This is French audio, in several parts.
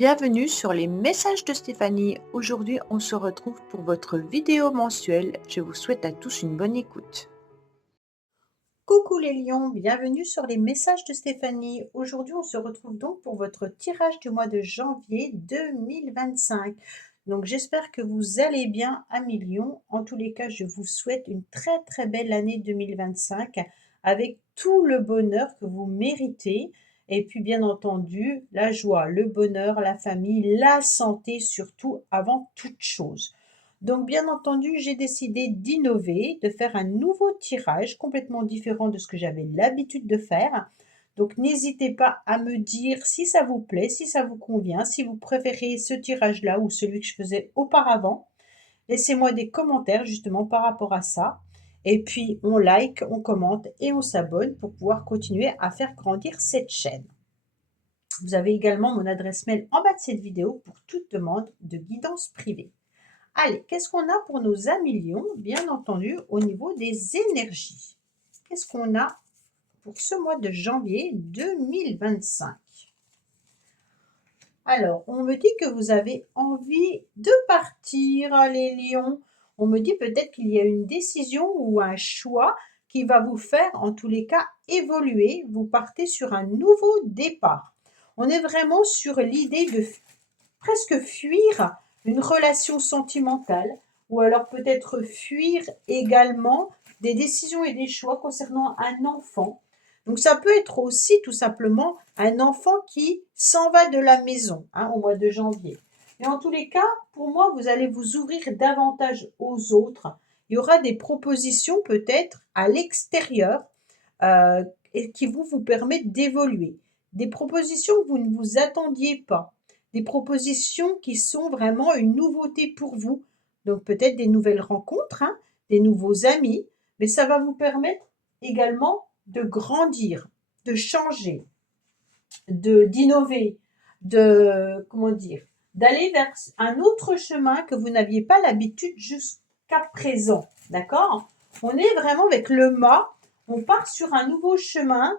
Bienvenue sur les messages de Stéphanie. Aujourd'hui, on se retrouve pour votre vidéo mensuelle. Je vous souhaite à tous une bonne écoute. Coucou les lions, bienvenue sur les messages de Stéphanie. Aujourd'hui, on se retrouve donc pour votre tirage du mois de janvier 2025. Donc, j'espère que vous allez bien à millions. En tous les cas, je vous souhaite une très très belle année 2025 avec tout le bonheur que vous méritez. Et puis, bien entendu, la joie, le bonheur, la famille, la santé surtout avant toute chose. Donc, bien entendu, j'ai décidé d'innover, de faire un nouveau tirage complètement différent de ce que j'avais l'habitude de faire. Donc, n'hésitez pas à me dire si ça vous plaît, si ça vous convient, si vous préférez ce tirage-là ou celui que je faisais auparavant. Laissez-moi des commentaires justement par rapport à ça. Et puis, on like, on commente et on s'abonne pour pouvoir continuer à faire grandir cette chaîne. Vous avez également mon adresse mail en bas de cette vidéo pour toute demande de guidance privée. Allez, qu'est-ce qu'on a pour nos millions? Bien entendu, au niveau des énergies. Qu'est-ce qu'on a pour ce mois de janvier 2025? Alors, on me dit que vous avez envie de partir, les lions. On me dit peut-être qu'il y a une décision ou un choix qui va vous faire, en tous les cas, évoluer. Vous partez sur un nouveau départ. On est vraiment sur l'idée de presque fuir une relation sentimentale ou alors peut-être fuir également des décisions et des choix concernant un enfant. Donc ça peut être aussi tout simplement un enfant qui s'en va de la maison au mois de janvier. Mais en tous les cas, pour moi, vous allez vous ouvrir davantage aux autres. Il y aura des propositions peut-être à l'extérieur et qui vous permettent d'évoluer. Des propositions que vous ne vous attendiez pas, des propositions qui sont vraiment une nouveauté pour vous. Donc peut-être des nouvelles rencontres, des nouveaux amis, mais ça va vous permettre également de grandir, de changer, d'innover, de comment dire, d'aller vers un autre chemin que vous n'aviez pas l'habitude jusqu'à présent. D'accord? On est vraiment avec le mât, on part sur un nouveau chemin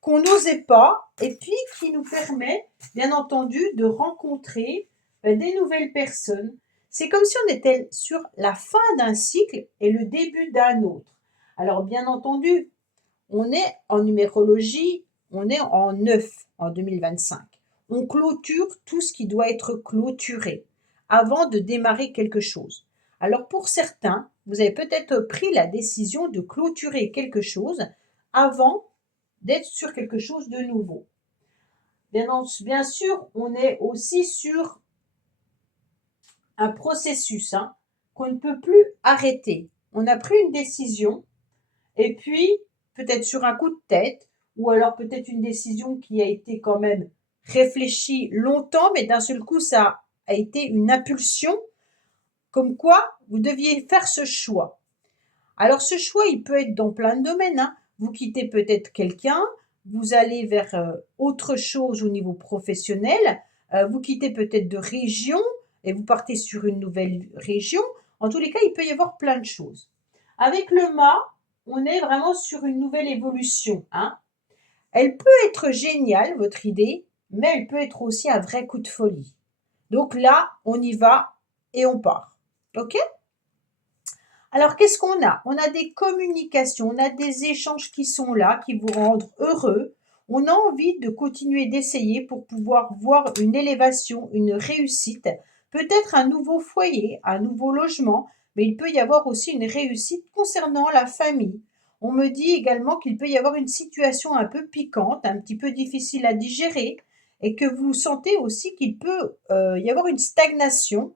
qu'on n'osait pas et puis qui nous permet, bien entendu, de rencontrer des nouvelles personnes. C'est comme si on était sur la fin d'un cycle et le début d'un autre. Alors, bien entendu, on est en numérologie, on est en 9 en 2025. On clôture tout ce qui doit être clôturé avant de démarrer quelque chose. Alors pour certains, vous avez peut-être pris la décision de clôturer quelque chose avant d'être sur quelque chose de nouveau. Bien sûr, on est aussi sur un processus qu'on ne peut plus arrêter. On a pris une décision et puis peut-être sur un coup de tête ou alors peut-être une décision qui a été quand même réfléchie longtemps, mais d'un seul coup, ça a été une impulsion comme quoi vous deviez faire ce choix. Alors ce choix, il peut être dans plein de domaines. Vous quittez peut-être quelqu'un, vous allez vers autre chose au niveau professionnel, vous quittez peut-être de région et vous partez sur une nouvelle région. En tous les cas, il peut y avoir plein de choses. Avec le mât, on est vraiment sur une nouvelle évolution. Elle peut être géniale, votre idée, mais elle peut être aussi un vrai coup de folie. Donc là, on y va et on part. OK? Alors, qu'est-ce qu'on a? On a des communications, on a des échanges qui sont là, qui vous rendent heureux. On a envie de continuer d'essayer pour pouvoir voir une élévation, une réussite, peut-être un nouveau foyer, un nouveau logement, mais il peut y avoir aussi une réussite concernant la famille. On me dit également qu'il peut y avoir une situation un peu piquante, un petit peu difficile à digérer, et que vous sentez aussi qu'il peut y avoir une stagnation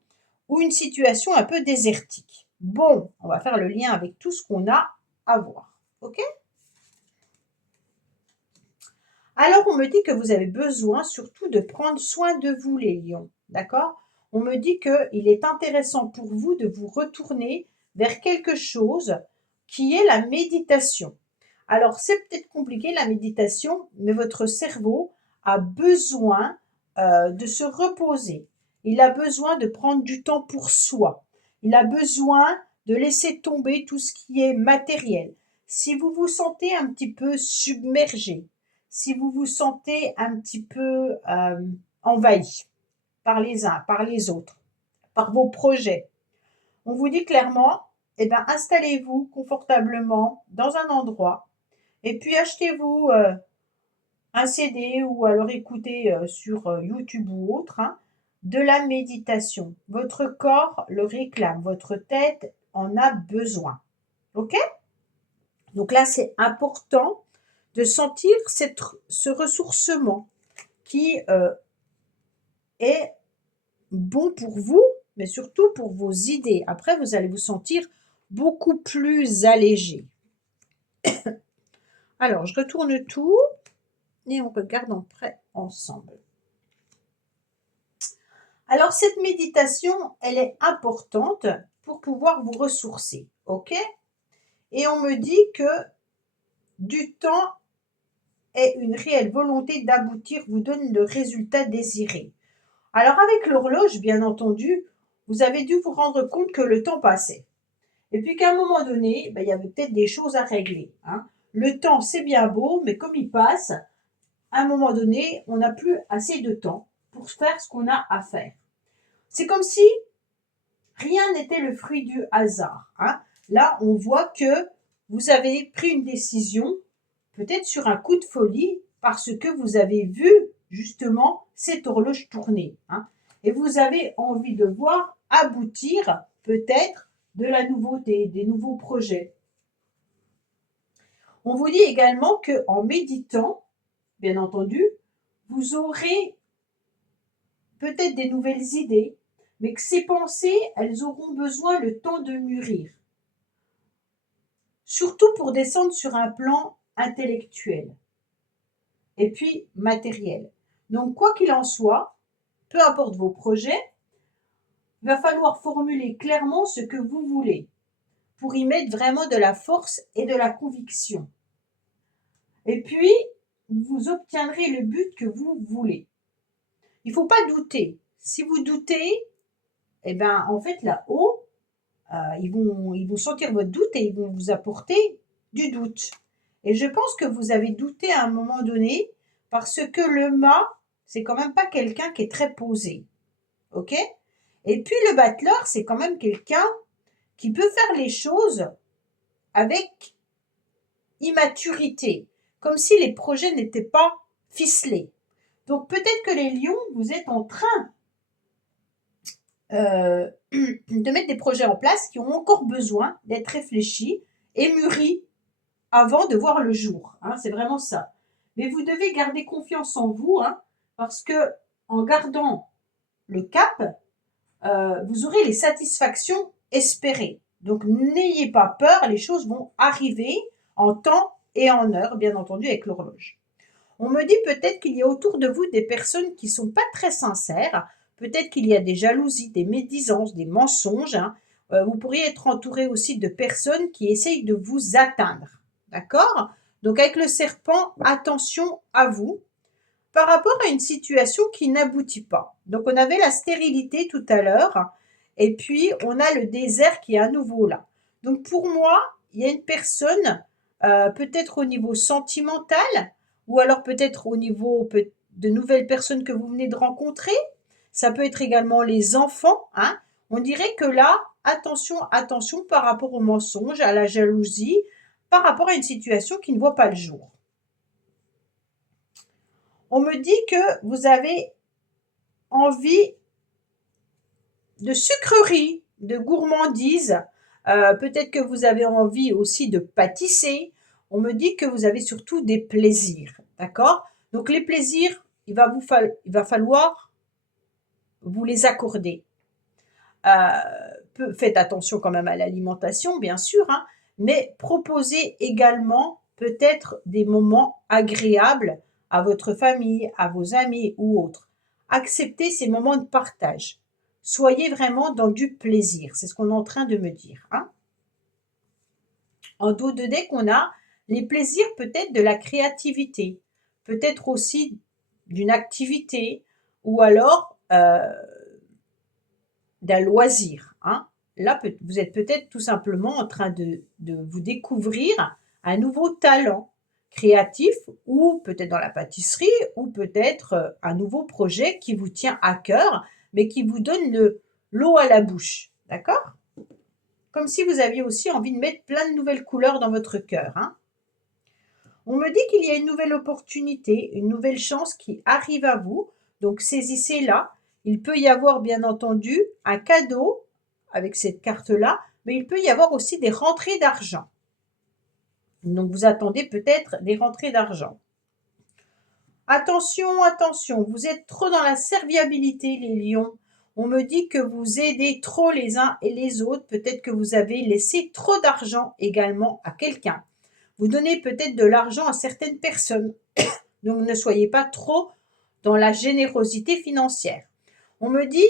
ou une situation un peu désertique. Bon, on va faire le lien avec tout ce qu'on a à voir. OK? Alors, on me dit que vous avez besoin surtout de prendre soin de vous, les lions. D'accord? On me dit qu'il est intéressant pour vous de vous retourner vers quelque chose qui est la méditation. Alors, c'est peut-être compliqué la méditation, mais votre cerveau a besoin de se reposer. Il a besoin de prendre du temps pour soi. Il a besoin de laisser tomber tout ce qui est matériel. Si vous vous sentez un petit peu submergé, si vous vous sentez un petit peu envahi, par les uns, par les autres, par vos projets. On vous dit clairement, eh ben, installez-vous confortablement dans un endroit et puis achetez-vous un CD ou alors écoutez sur YouTube ou autre, hein, de la méditation. Votre corps le réclame, votre tête en a besoin. OK? Donc là, c'est important de sentir ce ressourcement qui est bon pour vous, mais surtout pour vos idées. Après, vous allez vous sentir beaucoup plus allégé. Alors, je retourne tout et on regarde en près ensemble. Alors, cette méditation, elle est importante pour pouvoir vous ressourcer, ok? Et on me dit que du temps et une réelle volonté d'aboutir vous donne le résultat désiré. Alors, avec l'horloge, bien entendu, vous avez dû vous rendre compte que le temps passait. Et puis qu'à un moment donné, il y avait peut-être des choses à régler, hein. Le temps, c'est bien beau, mais comme il passe, à un moment donné, on n'a plus assez de temps pour faire ce qu'on a à faire. C'est comme si rien n'était le fruit du hasard, hein. Là, on voit que vous avez pris une décision, peut-être sur un coup de folie, parce que vous avez vu justement cette horloge tourner, hein. Et vous avez envie de voir aboutir peut-être de la nouveauté, des nouveaux projets. On vous dit également qu'en méditant, bien entendu, vous aurez peut-être des nouvelles idées, mais que ces pensées, elles auront besoin le temps de mûrir. Surtout pour descendre sur un plan intellectuel et puis matériel. Donc, quoi qu'il en soit, peu importe vos projets, il va falloir formuler clairement ce que vous voulez pour y mettre vraiment de la force et de la conviction. Et puis, vous obtiendrez le but que vous voulez. Il ne faut pas douter. Si vous doutez, eh ben, en fait, là-haut, ils vont sentir votre doute et ils vont vous apporter du doute. Et je pense que vous avez douté à un moment donné parce que le mât, c'est quand même pas quelqu'un qui est très posé. OK? Et puis le battleur, c'est quand même quelqu'un qui peut faire les choses avec immaturité, comme si les projets n'étaient pas ficelés. Donc peut-être que les lions, vous êtes en train de mettre des projets en place qui ont encore besoin d'être réfléchis et mûris avant de voir le jour, hein, c'est vraiment ça. Mais vous devez garder confiance en vous, hein, parce que en gardant le cap, vous aurez les satisfactions espérées. Donc n'ayez pas peur, les choses vont arriver en temps et en heure, bien entendu avec l'horloge. On me dit peut-être qu'il y a autour de vous des personnes qui ne sont pas très sincères, peut-être qu'il y a des jalousies, des médisances, des mensonges, hein. Vous pourriez être entouré aussi de personnes qui essayent de vous atteindre. D'accord? Donc avec le serpent, attention à vous par rapport à une situation qui n'aboutit pas. Donc on avait la stérilité tout à l'heure et puis on a le désert qui est à nouveau là. Donc pour moi, il y a une personne, peut-être au niveau sentimental ou alors peut-être au niveau de nouvelles personnes que vous venez de rencontrer. Ça peut être également les enfants, hein. On dirait que là, attention, attention par rapport au mensonge, à la jalousie, par rapport à une situation qui ne voit pas le jour. On me dit que vous avez envie de sucreries, de gourmandises. Peut-être que vous avez envie aussi de pâtisser. On me dit que vous avez surtout des plaisirs. D'accord? Donc les plaisirs, il va falloir vous les accorder. Faites attention quand même à l'alimentation, bien sûr, hein, mais proposez également peut-être des moments agréables à votre famille, à vos amis ou autres. Acceptez ces moments de partage. Soyez vraiment dans du plaisir. C'est ce qu'on est en train de me dire, hein. En dos de deck, on a les plaisirs peut-être de la créativité, peut-être aussi d'une activité ou alors d'un loisir, hein. Là, vous êtes peut-être tout simplement en train de vous découvrir un nouveau talent créatif ou peut-être dans la pâtisserie ou peut-être un nouveau projet qui vous tient à cœur mais qui vous donne l'eau à la bouche. D'accord? Comme si vous aviez aussi envie de mettre plein de nouvelles couleurs dans votre cœur. Hein. On me dit qu'il y a une nouvelle opportunité, une nouvelle chance qui arrive à vous. Donc saisissez-la. Il peut y avoir bien entendu un cadeau avec cette carte-là, mais il peut y avoir aussi des rentrées d'argent. Donc vous attendez peut-être des rentrées d'argent. Attention, attention, vous êtes trop dans la serviabilité, les lions. On me dit que vous aidez trop les uns et les autres. Peut-être que vous avez laissé trop d'argent également à quelqu'un. Vous donnez peut-être de l'argent à certaines personnes. Donc ne soyez pas trop dans la générosité financière. On me dit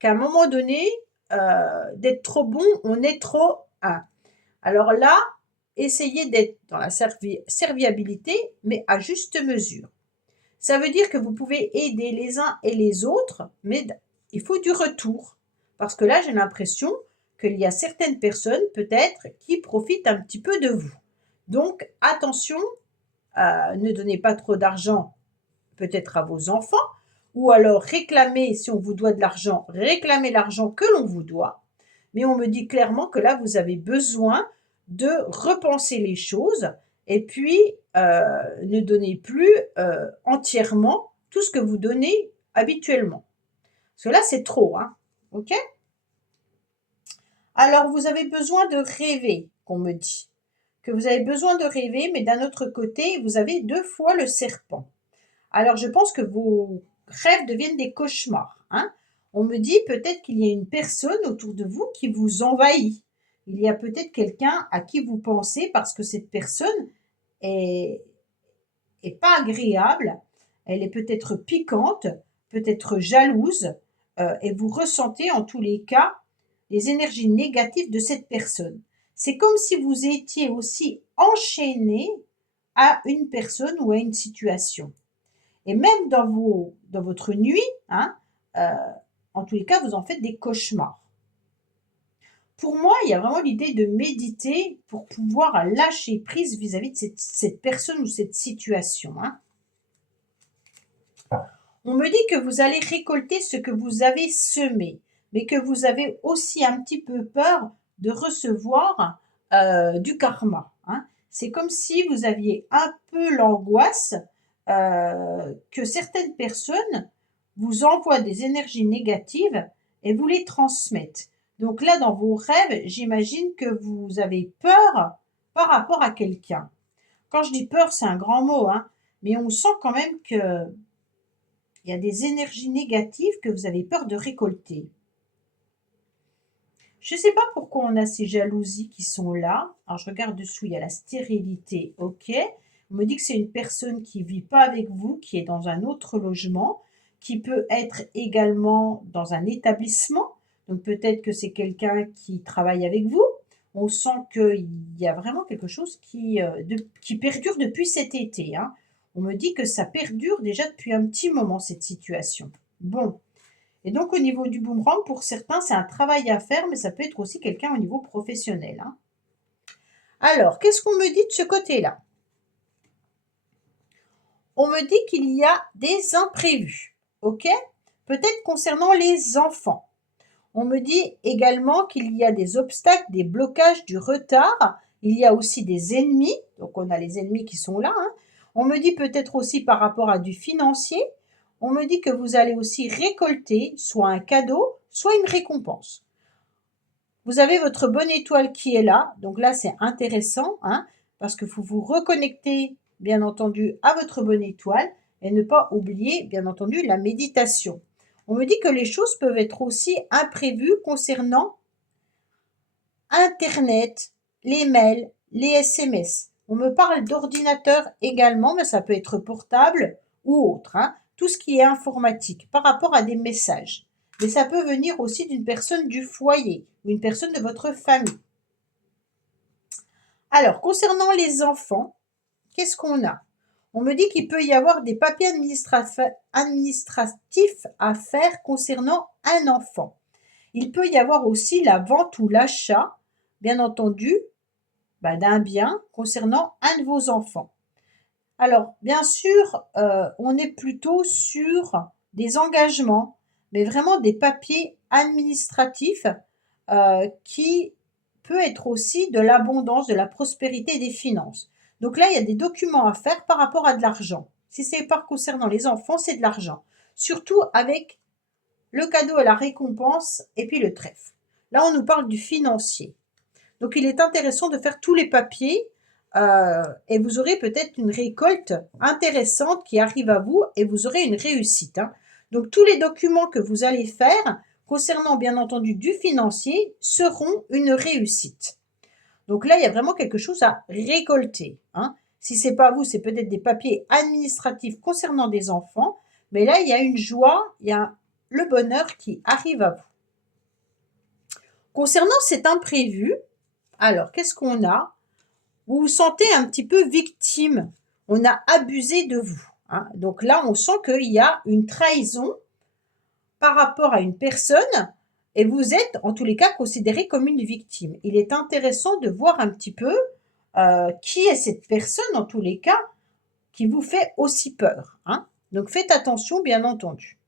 qu'à un moment donné, d'être trop bon, on est trop un. Alors là, essayez d'être dans la serviabilité, mais à juste mesure. Ça veut dire que vous pouvez aider les uns et les autres, mais il faut du retour. Parce que là, j'ai l'impression qu'il y a certaines personnes, peut-être, qui profitent un petit peu de vous. Donc, attention, ne donnez pas trop d'argent, peut-être à vos enfants, ou alors réclamez, si on vous doit de l'argent, réclamez l'argent que l'on vous doit. Mais on me dit clairement que là, vous avez besoin de repenser les choses et puis ne donnez plus entièrement tout ce que vous donnez habituellement. Parce que là, c'est trop, hein. OK? Alors, vous avez besoin de rêver, qu'on me dit. Que vous avez besoin de rêver, mais d'un autre côté, vous avez 2 fois le serpent. Alors, je pense que vos rêves deviennent des cauchemars, hein. On me dit peut-être qu'il y a une personne autour de vous qui vous envahit. Il y a peut-être quelqu'un à qui vous pensez parce que cette personne est pas agréable, elle est peut-être piquante, peut-être jalouse, et vous ressentez en tous les cas les énergies négatives de cette personne. C'est comme si vous étiez aussi enchaîné à une personne ou à une situation. Et même dans votre nuit, hein, en tous les cas, vous en faites des cauchemars. Pour moi, il y a vraiment l'idée de méditer pour pouvoir lâcher prise vis-à-vis de cette personne ou cette situation. Hein. On me dit que vous allez récolter ce que vous avez semé, mais que vous avez aussi un petit peu peur de recevoir du karma. Hein. C'est comme si vous aviez un peu l'angoisse que certaines personnes vous envoient des énergies négatives et vous les transmettent. Donc là, dans vos rêves, j'imagine que vous avez peur par rapport à quelqu'un. Quand je dis peur, c'est un grand mot, hein, mais on sent quand même que il y a des énergies négatives que vous avez peur de récolter. Je ne sais pas pourquoi on a ces jalousies qui sont là. Alors, je regarde dessous, il y a la stérilité, ok. On me dit que c'est une personne qui ne vit pas avec vous, qui est dans un autre logement, qui peut être également dans un établissement. Donc, peut-être que c'est quelqu'un qui travaille avec vous. On sent qu'il y a vraiment quelque chose qui perdure depuis cet été. Hein. On me dit que ça perdure déjà depuis un petit moment, cette situation. Bon. Et donc, au niveau du boomerang, pour certains, c'est un travail à faire, mais ça peut être aussi quelqu'un au niveau professionnel. Hein. Alors, qu'est-ce qu'on me dit de ce côté-là? On me dit qu'il y a des imprévus, ok? Peut-être concernant les enfants. On me dit également qu'il y a des obstacles, des blocages, du retard. Il y a aussi des ennemis, donc on a les ennemis qui sont là. Hein. On me dit peut-être aussi par rapport à du financier. On me dit que vous allez aussi récolter soit un cadeau, soit une récompense. Vous avez votre bonne étoile qui est là, donc là c'est intéressant, hein, parce que faut vous reconnecter bien entendu à votre bonne étoile et ne pas oublier bien entendu la méditation. On me dit que les choses peuvent être aussi imprévues concernant Internet, les mails, les SMS. On me parle d'ordinateur également, mais ça peut être portable ou autre, hein, tout ce qui est informatique par rapport à des messages. Mais ça peut venir aussi d'une personne du foyer ou une personne de votre famille. Alors, concernant les enfants, qu'est-ce qu'on a? On me dit qu'il peut y avoir des papiers administratifs à faire concernant un enfant. Il peut y avoir aussi la vente ou l'achat, bien entendu, d'un bien concernant un de vos enfants. Alors, bien sûr, on est plutôt sur des engagements, mais vraiment des papiers administratifs qui peut être aussi de l'abondance, de la prospérité et des finances. Donc là, il y a des documents à faire par rapport à de l'argent. Si c'est pas concernant les enfants, c'est de l'argent. Surtout avec le cadeau et la récompense et puis le trèfle. Là, on nous parle du financier. Donc, il est intéressant de faire tous les papiers et vous aurez peut-être une récolte intéressante qui arrive à vous et vous aurez une réussite. Hein. Donc, tous les documents que vous allez faire concernant bien entendu du financier seront une réussite. Donc là, il y a vraiment quelque chose à récolter. Hein. Si ce n'est pas vous, c'est peut-être des papiers administratifs concernant des enfants, mais là, il y a une joie, il y a le bonheur qui arrive à vous. Concernant cet imprévu, alors qu'est-ce qu'on a? Vous vous sentez un petit peu victime. On a abusé de vous. Hein. Donc là, on sent qu'il y a une trahison par rapport à une personne et vous êtes en tous les cas considéré comme une victime. Il est intéressant de voir un petit peu qui est cette personne en tous les cas qui vous fait aussi peur. Hein. Donc faites attention bien entendu.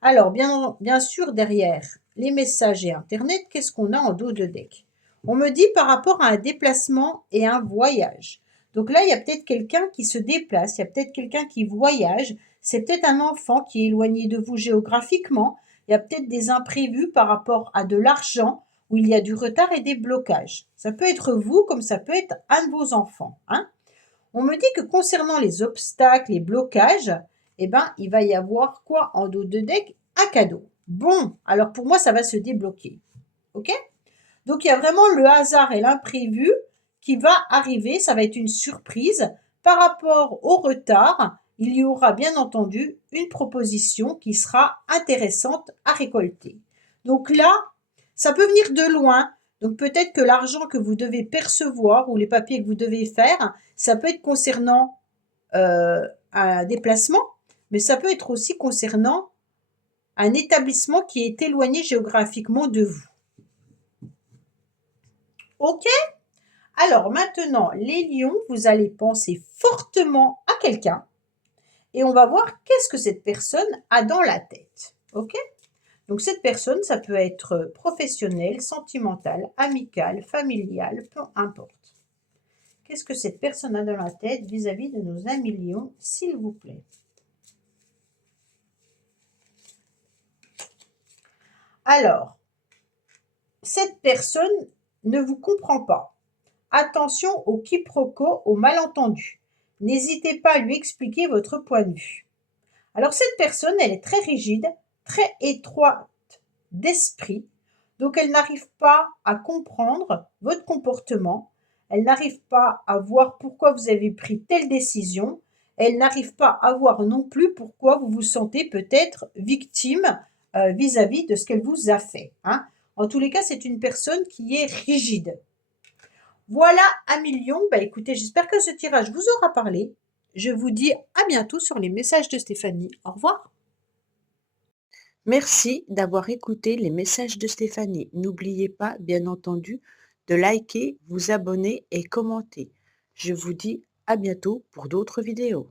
Alors bien sûr derrière les messages et Internet, qu'est-ce qu'on a en dos de deck? On me dit par rapport à un déplacement et un voyage. Donc là, il y a peut-être quelqu'un qui se déplace, il y a peut-être quelqu'un qui voyage, c'est peut-être un enfant qui est éloigné de vous géographiquement, il y a peut-être des imprévus par rapport à de l'argent où il y a du retard et des blocages. Ça peut être vous comme ça peut être un de vos enfants. Hein. On me dit que concernant les obstacles, les blocages, eh ben, il va y avoir quoi en dos de deck? Un cadeau. Bon, alors pour moi, ça va se débloquer. OK? Donc, il y a vraiment le hasard et l'imprévu qui va arriver. Ça va être une surprise. Par rapport au retard, il y aura bien entendu une proposition qui sera intéressante à récolter. Donc là, ça peut venir de loin. Donc peut-être que l'argent que vous devez percevoir ou les papiers que vous devez faire, ça peut être concernant un déplacement, mais ça peut être aussi concernant un établissement qui est éloigné géographiquement de vous. OK? Alors maintenant, les lions, vous allez penser fortement à quelqu'un et on va voir qu'est-ce que cette personne a dans la tête. OK? Donc cette personne, ça peut être professionnel, sentimental, amical, familial, peu importe. Qu'est-ce que cette personne a dans la tête vis-à-vis de nos amis lions, s'il vous plaît? Alors, cette personne ne vous comprend pas. Attention au quiproquo, au malentendu. N'hésitez pas à lui expliquer votre point de vue. Alors cette personne, elle est très rigide, très étroite d'esprit, donc elle n'arrive pas à comprendre votre comportement, elle n'arrive pas à voir pourquoi vous avez pris telle décision, elle n'arrive pas à voir non plus pourquoi vous vous sentez peut-être victime vis-à-vis de ce qu'elle vous a fait. Hein. En tous les cas, c'est une personne qui est rigide. Voilà, amis lions, bah écoutez, j'espère que ce tirage vous aura parlé. Je vous dis à bientôt sur les messages de Stéphanie. Au revoir. Merci d'avoir écouté les messages de Stéphanie. N'oubliez pas, bien entendu, de liker, vous abonner et commenter. Je vous dis à bientôt pour d'autres vidéos.